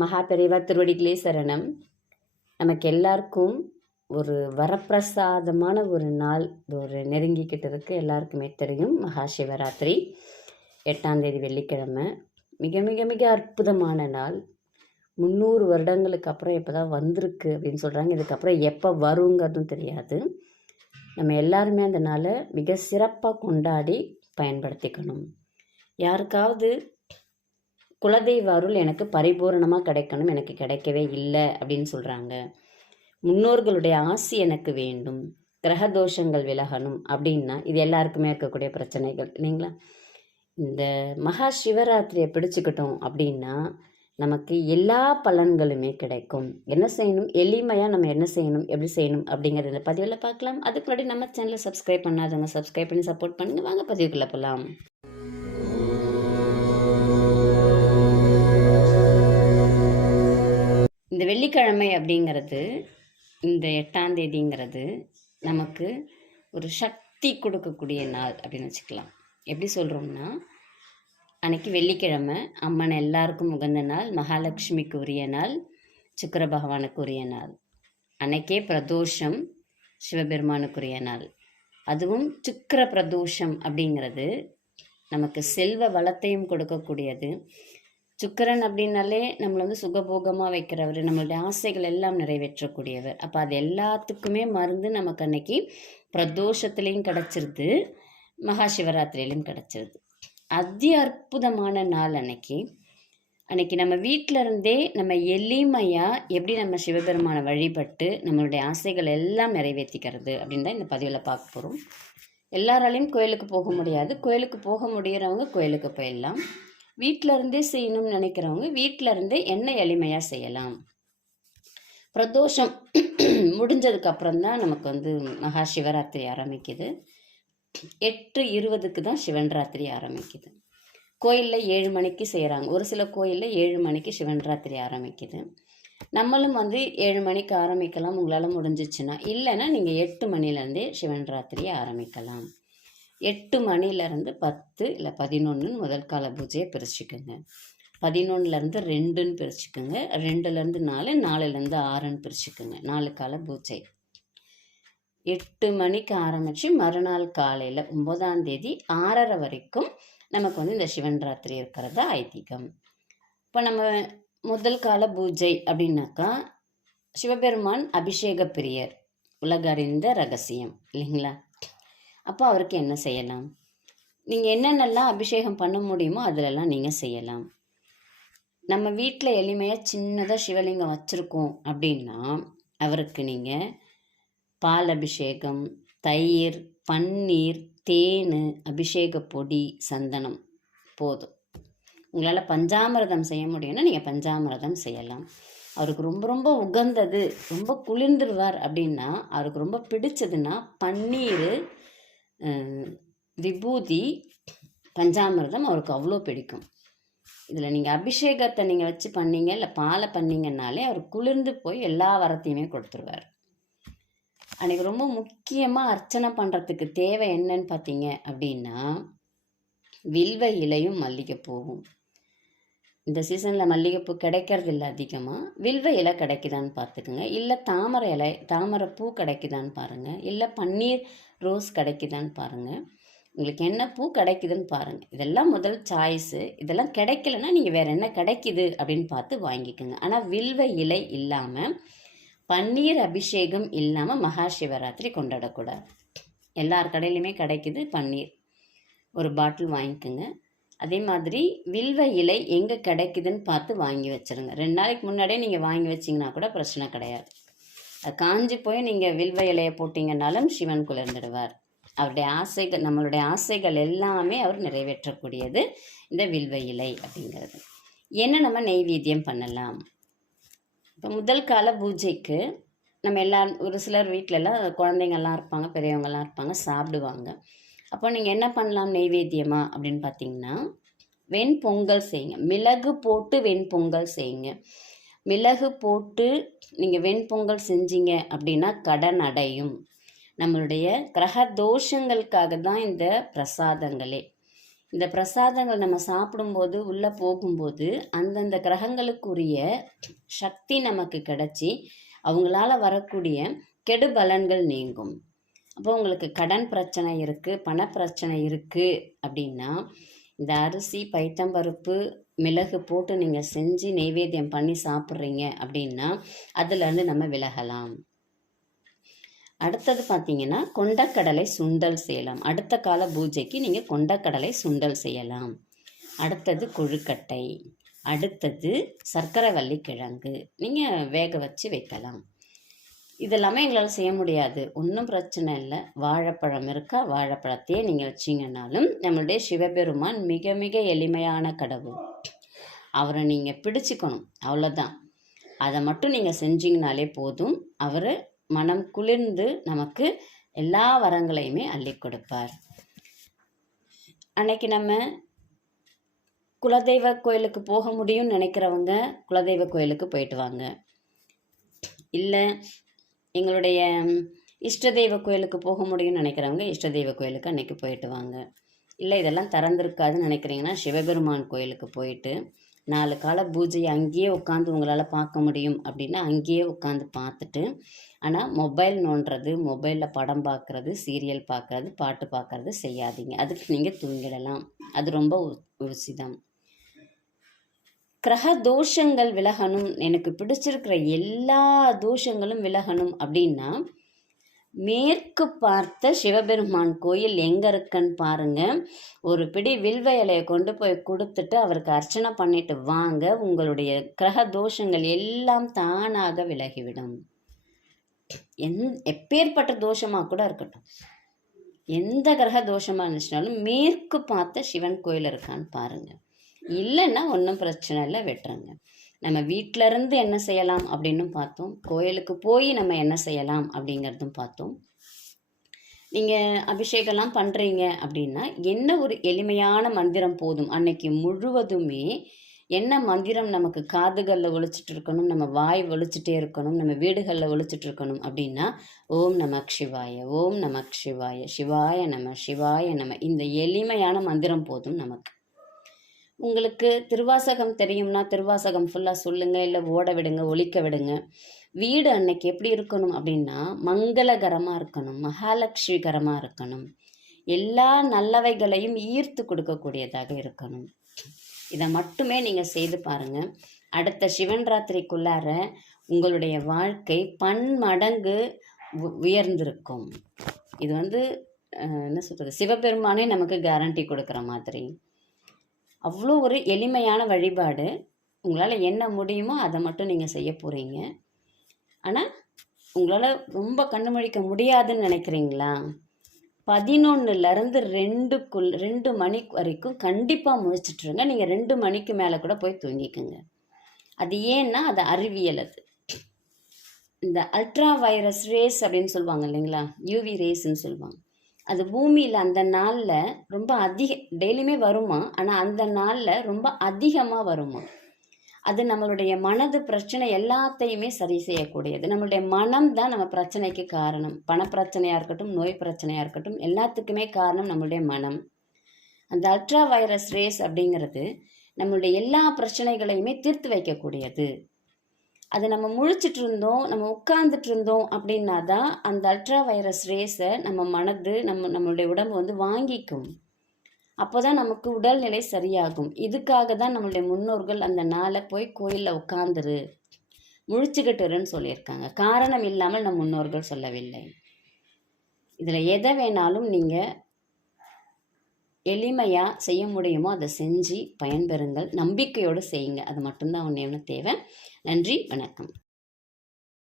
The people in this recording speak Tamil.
மகா பெரியவா திருவடிகளே சரணம் நமக்கு எல்லாருக்கும் ஒரு வரப்பிரசாதமான ஒரு நாள் ஒரு நெருங்கிக்கிட்டு இருக்கு. எல்லாருக்குமே தெரியும். மகா சிவராத்திரி எட்டாம் தேதி வெள்ளிக்கிழமை. மிக மிக மிக அற்புதமான நாள். முந்நூறு வருடங்களுக்கு அப்புறம் இப்போ தான் வந்திருக்கு அப்படின்னு சொல்கிறாங்க இதுக்கப்புறம் எப்போ வருங்கிறதும் தெரியாது. நம்ம எல்லாருமே அந்த நாளை மிக சிறப்பாக கொண்டாடி பயன்படுத்திக்கணும். யாருக்காவது குலதெய்வ அருள் எனக்கு பரிபூரணமாக கிடைக்கணும் எனக்கு கிடைக்கவே இல்லை அப்படின்னு சொல்கிறாங்க முன்னோர்களுடைய ஆசி எனக்கு வேண்டும். கிரக தோஷங்கள் விலகணும் அப்படின்னா இது எல்லாருக்குமே இருக்கக்கூடிய பிரச்சனைகள் இல்லைங்களா? இந்த மகா சிவராத்திரியை பிடிச்சுக்கிட்டோம் அப்படின்னா நமக்கு எல்லா பலன்களுமே கிடைக்கும். என்ன செய்யணும்? எளிமையாக நம்ம என்ன செய்யணும்? எப்படி செய்யணும்? அப்படிங்கிறத இந்த பதிவில் பார்க்கலாம். அதுக்கு முன்னாடி நம்ம சேனலை சப்ஸ்கிரைப் பண்ணாதவங்க சப்ஸ்கிரைப் பண்ணி சப்போர்ட் பண்ணுங்க. வாங்க பதிவுக்குள்ளே போகலாம் இந்த வெள்ளிக்கிழமை அப்படிங்கிறது இந்த எட்டாம் தேதிங்கிறது நமக்கு ஒரு சக்தி கொடுக்கக்கூடிய நாள் அப்படின்னு வச்சுக்கலாம். எப்படி சொல்கிறோம்னா அன்னைக்கு வெள்ளிக்கிழமை அம்மன் எல்லாருக்கும் உகந்த நாள் மகாலட்சுமிக்கு உரிய நாள் சுக்கிர பகவானுக்கு உரிய நாள். அன்னைக்கே பிரதோஷம் சிவபெருமானுக்குரிய நாள். அதுவும் சுக்கிர பிரதோஷம் அப்படிங்கிறது நமக்கு செல்வ வளத்தையும் கொடுக்கக்கூடியது. சுக்கிரன் அப்படின்னாலே நம்மளை வந்து சுகபோகமாக வைக்கிறவர். நம்மளுடைய ஆசைகள் எல்லாம் நிறைவேற்றக்கூடியவர். அப்போ அது எல்லாத்துக்குமே மருந்து நமக்கு அன்னைக்கு பிரதோஷத்துலேயும் கிடச்சிருது. மகா சிவராத்திரியிலையும் கிடச்சிருது. அதி அற்புதமான நாள் அன்னைக்கு. அன்னைக்கு நம்ம வீட்டில் இருந்தே நம்ம எளிமையாக எப்படி நம்ம சிவபெருமானை வழிபட்டு நம்மளுடைய ஆசைகள் எல்லாம் நிறைவேற்றிக்கிறது அப்படின்னு தான் இந்த பதிவில் பார்க்க போகிறோம் எல்லாராலையும் கோயிலுக்கு போக முடியாது. கோயிலுக்கு போக முடிகிறவங்க கோயிலுக்கு போயிடலாம். வீட்டில் இருந்தே செய்யணும்னு நினைக்கிறவங்க வீட்டில் இருந்தே என்ன எளிமையாக செய்யலாம். பிரதோஷம் முடிஞ்சதுக்கு அப்புறம் தான் நமக்கு வந்து மகா சிவராத்திரி ஆரம்பிக்குது. எட்டு இருபதுக்கு தான் சிவன் ராத்திரி ஆரம்பிக்குது. கோயிலில் ஏழு மணிக்கு செய்கிறாங்க ஒரு சில கோயிலில் ஏழு மணிக்கு சிவன் ராத்திரி ஆரம்பிக்குது. நம்மளும் வந்து ஏழு மணிக்கு ஆரம்பிக்கலாம். உங்களால் முடிஞ்சிச்சுன்னா. இல்லைன்னா நீங்கள் எட்டு மணிலேருந்தே சிவன் ராத்திரியை ஆரம்பிக்கலாம். எட்டு மணிலேருந்து பத்து இல்லை பதினொன்றுன்னு முதல் கால பூஜையை பிரிச்சுக்கோங்க. பதினொன்றுலேருந்து ரெண்டுன்னு பிரிச்சுக்கோங்க. ரெண்டுலேருந்து நாலு நாலுலேருந்து ஆறுன்னு பிரிச்சுக்கோங்க. நாலு கால பூஜை. எட்டு மணிக்கு ஆரம்பித்து மறுநாள் காலையில் ஒம்பதாம் தேதி ஆறரை வரைக்கும் நமக்கு வந்து இந்த சிவன் ராத்திரி இருக்கிறது ஐதீகம். இப்போ நம்ம முதல் கால பூஜை அப்படின்னாக்கா சிவபெருமான் அபிஷேக பிரியர் உலக அறிந்த ரகசியம் இல்லைங்களா? அப்போ அவருக்கு என்ன செய்யலாம்? நீங்கள் என்னென்னலாம் அபிஷேகம் பண்ண முடியுமோ அதிலெல்லாம் நீங்கள் செய்யலாம். நம்ம வீட்டில் எளிமையாக சின்னதாக சிவலிங்கம் வச்சுருக்கோம் அப்படின்னா அவருக்கு நீங்கள் பால் அபிஷேகம் தயிர் பன்னீர் தேன் அபிஷேக பொடி சந்தனம் போதும். உங்களால் பஞ்சாமிரதம் செய்ய முடியும்னா நீங்கள் பஞ்சாமிரதம் செய்யலாம். அவருக்கு ரொம்ப ரொம்ப உகந்தது ரொம்ப குளிர்ந்துருவார் அப்படின்னா அவருக்கு ரொம்ப பிடிச்சதுன்னா பன்னீர் விபூதி பஞ்சாமிரதம் அவருக்கு அவ்வளோ பிடிக்கும். இதில் நீங்கள் அபிஷேகத்தை நீங்கள் வச்சு பண்ணீங்க இல்லை பாலை பண்ணீங்கன்னாலே அவர் குளிர்ந்து போய் எல்லா வரத்தையுமே கொடுத்துருவார். அன்றைக்கி ரொம்ப முக்கியமாக அர்ச்சனை பண்ணுறதுக்கு தேவை என்னன்னு பார்த்தீங்க அப்படின்னா வில்வ இலையும் மல்லிகைப்பூவும். இந்த சீசனில் மல்லிகைப்பூ கிடைக்கிறது இல்லை அதிகமாக வில்வ இலை கிடைக்குதான்னு பார்த்துக்குங்க. இல்லை தாமரை இலை தாமரை பூ கிடைக்குதான்னு பாருங்கள் இல்லை பன்னீர் ரோஸ் கிடைக்குதான்னு பாருங்கள் உங்களுக்கு என்ன பூ கிடைக்குதுன்னு பாருங்கள் இதெல்லாம் முதல் சாய்ஸு இதெல்லாம் கிடைக்கலன்னா நீங்கள் வேறு என்ன கிடைக்குது அப்படின்னு பார்த்து வாங்கிக்கோங்க. ஆனால் வில்வ இலை இல்லாமல் பன்னீர் அபிஷேகம் இல்லாமல் மகா சிவராத்திரி கொண்டாடக்கூடாது. எல்லார் கடையிலையுமே கிடைக்குது பன்னீர். ஒரு பாட்டில் வாங்கிக்கோங்க. அதே மாதிரி வில்வ இலை எங்கே கிடைக்குதுன்னு பார்த்து வாங்கி வச்சுருங்க. ரெண்டு நாளைக்கு முன்னாடியே நீங்கள் வாங்கி வச்சிங்கன்னா கூட பிரச்சனை கிடையாது. காஞ்சி போய் நீங்கள் வில்வ இலையை போட்டிங்கனாலும் சிவன் குளிர்ந்துடுவார் அவருடைய ஆசைகள் நம்மளுடைய ஆசைகள் எல்லாமே அவர் நிறைவேற்றக்கூடியது இந்த வில்வ இலை அப்படிங்கிறது. என்ன நம்ம நெய்வேத்தியம் பண்ணலாம்? இப்போ முதல் கால பூஜைக்கு நம்ம எல்லா ஒரு சிலர் வீட்டிலலாம் குழந்தைங்கள்லாம் இருப்பாங்க பெரியவங்கள்லாம் இருப்பாங்க சாப்பிடுவாங்க. அப்போ நீங்கள் என்ன பண்ணலாம்? நெய்வேத்தியமா? அப்படின்னு பார்த்தீங்கன்னா வெண்பொங்கல் செய்யுங்க. மிளகு போட்டு வெண்பொங்கல் செய்யுங்க. மிளகு போட்டு நீங்கள் வெண்பொங்கல் செஞ்சீங்க அப்படின்னா கடன் அடையும். நம்மளுடைய கிரக தோஷங்களுக்காக தான் இந்த பிரசாதங்களே. இந்த பிரசாதங்கள் நம்ம சாப்பிடும்போது உள்ளே போகும்போது அந்தந்த கிரகங்களுக்குரிய சக்தி நமக்கு கிடச்சி அவங்களால வரக்கூடிய கெடு பலன்கள் நீங்கும். அப்போ உங்களுக்கு கடன் பிரச்சனை இருக்குது பணப்பிரச்சனை இருக்குது அப்படின்னா இந்த அரிசி பைத்தம்பருப்பு மிளகு போட்டு நீங்கள் செஞ்சு நெய்வேத்தியம் பண்ணி சாப்பிட்றீங்க அப்படின்னா அதுலேருந்து நம்ம விலகலாம். அடுத்தது பார்த்தீங்கன்னா கொண்டக்கடலை சுண்டல் செய்யலாம். அடுத்த கால பூஜைக்கு நீங்கள் கொண்டக்கடலை சுண்டல் செய்யலாம். அடுத்தது கொழுக்கட்டை. அடுத்தது சர்க்கரை வள்ளி கிழங்கு. நீங்கள் வேக வச்சு வைக்கலாம். இதெல்லாமே எங்களால் செய்ய முடியாது. ஒன்றும் பிரச்சனை இல்லை. வாழைப்பழம் இருக்கா? வாழைப்பழத்தையே நீங்கள் வச்சிங்கன்னாலும் நம்மளுடைய சிவபெருமான் மிக மிக எளிமையான கடவுள். அவரை நீங்கள் பிடிச்சிக்கணும். அவ்வளோதான் அதை மட்டும் நீங்கள் செஞ்சிங்கனாலே போதும். அவர் மனம் குளிர்ந்து நமக்கு எல்லா வரங்களையுமே அள்ளி கொடுப்பார். அன்னைக்கு நம்ம குலதெய்வ கோயிலுக்கு போக முடியும்னு நினைக்கிறவங்க குலதெய்வ கோயிலுக்கு போயிட்டு வாங்க. இல்லை எங்களுடைய இஷ்ட தெய்வ கோயிலுக்கு போக முடியும்னு நினைக்கிறவங்க இஷ்ட தெய்வ கோயிலுக்கு அன்னைக்கு போயிட்டு வாங்க. இல்லை இதெல்லாம் திறந்துருக்காதுன்னு நினைக்கிறீங்கன்னா சிவபெருமான் கோயிலுக்கு போயிட்டு நாலு கால பூஜையை அங்கேயே உட்காந்து உங்களால் பார்க்க முடியும் அப்படின்னா அங்கேயே உட்காந்து பார்த்துட்டு ஆனால் மொபைல் நோண்டுறது மொபைலில் படம் பார்க்குறது சீரியல் பார்க்குறது பாட்டு பார்க்குறது செய்யாதீங்க. அதுக்கு நீங்கள் தூங்கிடலாம். அது ரொம்ப உ- உசிதம் கிரக தோஷங்கள் விலகணும். எனக்கு பிடிச்சிருக்கிற எல்லா தோஷங்களும் விலகணும் அப்படின்னா மேற்கு பார்த்த சிவபெருமான் கோயில் எங்கே இருக்குன்னு பாருங்க. ஒரு பிடி வில்வ இலையை கொண்டு போய் கொடுத்துட்டு அவருக்கு அர்ச்சனை பண்ணிட்டு வாங்க. உங்களுடைய கிரக தோஷங்கள் எல்லாம் தானாக விலகிவிடும். எந் எப்பேற்பட்ட தோஷமாக கூட இருக்கட்டும். எந்த கிரக தோஷமாக இருந்துச்சுனாலும் மேற்கு பார்த்த சிவன் கோயில் இருக்கான்னு பாருங்கள் இல்லைன்னா ஒன்றும் பிரச்சனை இல்லை வெட்டுறங்க நம்ம வீட்டிலருந்து இருந்து என்ன செய்யலாம் அப்படின்னு பார்த்தோம். கோயிலுக்கு போய் நம்ம என்ன செய்யலாம் அப்படிங்கிறதும் பார்த்தோம். நீங்கள் அபிஷேகம்லாம் பண்ணுறீங்க அப்படின்னா என்ன ஒரு எளிமையான மந்திரம் போதும்? அன்னைக்கு முழுவதுமே என்ன மந்திரம் நமக்கு காதுகளில் ஒழிச்சிட்டு இருக்கணும் நம்ம வாய் ஒழிச்சிட்டே இருக்கணும் நம்ம வீடுகளில் ஒழிச்சிட்டு இருக்கணும் அப்படின்னா ஓம் நமக் சிவாய ஓம் நமக் சிவாய சிவாய நம சிவாய நம. இந்த எளிமையான மந்திரம் போதும் நமக்கு. உங்களுக்கு திருவாசகம் தெரியும்னா திருவாசகம் ஃபுல்லாக சொல்லுங்கள் இல்லை ஓட விடுங்க ஒழிக்க விடுங்க. வீடு அன்னைக்கு எப்படி இருக்கணும் அப்படின்னா மங்களகரமாக இருக்கணும் மகாலட்சுமிகரமாக இருக்கணும். எல்லா நல்லவைகளையும் ஈர்த்து கொடுக்கக்கூடியதாக இருக்கணும். இதை மட்டுமே நீங்கள் செய்து பாருங்கள் அடுத்த சிவன் ராத்திரிக்குள்ளார உங்களுடைய வாழ்க்கை பன்மடங்கு உ- உயர்ந்திருக்கும். இது வந்து என்ன சொல்கிறது சிவபெருமானே நமக்கு கேரண்டி கொடுக்குற மாதிரி. அவ்வளோ ஒரு எளிமையான வழிபாடு. உங்களால் என்ன முடியுமோ அதை மட்டும் நீங்கள் செய்ய போகிறீங்க ஆனால் உங்களால் ரொம்ப கண்டுபிடிக்க முழிக்க முடியாதுன்னு நினைக்கிறீங்களா? பதினொன்னுலேருந்து ரெண்டுக்குள் ரெண்டு மணி வரைக்கும் கண்டிப்பாக முடிச்சிட்ருங்க நீங்கள் ரெண்டு மணிக்கு மேலே கூட போய் தூங்கிக்குங்க. அது ஏன்னா அது அறிவியல் அது. இந்த அல்ட்ரா வைரஸ் ரேஸ் அப்படின்னு சொல்லுவாங்க இல்லைங்களா? யூவி ரேஸ்ன்னு சொல்லுவாங்க. அது பூமியில் அந்த நாளில் ரொம்ப அதிக டெய்லியுமே வருமா? ஆனால் அந்த நாளில் ரொம்ப அதிகமாக வருமா? அது நம்மளுடைய மனது பிரச்சனை எல்லாத்தையுமே சரி செய்யக்கூடியது. நம்மளுடைய மனம் தான் நம்ம பிரச்சனைக்கு காரணம். பணப்பிரச்சனையாக இருக்கட்டும் நோய் பிரச்சனையாக இருக்கட்டும் எல்லாத்துக்குமே காரணம் நம்மளுடைய மனம். அந்த அல்ட்ரா வைரஸ் ரேஸ் அப்படிங்கிறது நம்மளுடைய எல்லா பிரச்சனைகளையுமே தீர்த்து வைக்கக்கூடியது. அதை நம்ம முழிச்சிட்டு இருந்தோம் நம்ம உட்கார்ந்துட்டு இருந்தோம் அப்படின்னா தான் அந்த அல்ட்ரா வைரஸ் ரேஸை நம்ம மனது நம்ம நம்மளுடைய உடம்பு வந்து வாங்கிக்கும். அப்போ தான் நமக்கு உடல்நிலை சரியாகும். இதுக்காக தான் நம்மளுடைய முன்னோர்கள் அந்த நாளை போய் கோயிலில் உட்காந்துரு முழிச்சுக்கிட்டுருன்னு சொல்லியிருக்காங்க. காரணம் இல்லாமல் நம் முன்னோர்கள் சொல்லவில்லை. இதில் எதை வேணாலும் நீங்கள் எளிமையாக செய்ய முடியுமோ அதை செஞ்சு பயன்பெறுங்கள். நம்பிக்கையோடு செய்யுங்க. அது மட்டும்தான் ஒன்றே ஒன்று தேவை. நன்றி. வணக்கம்.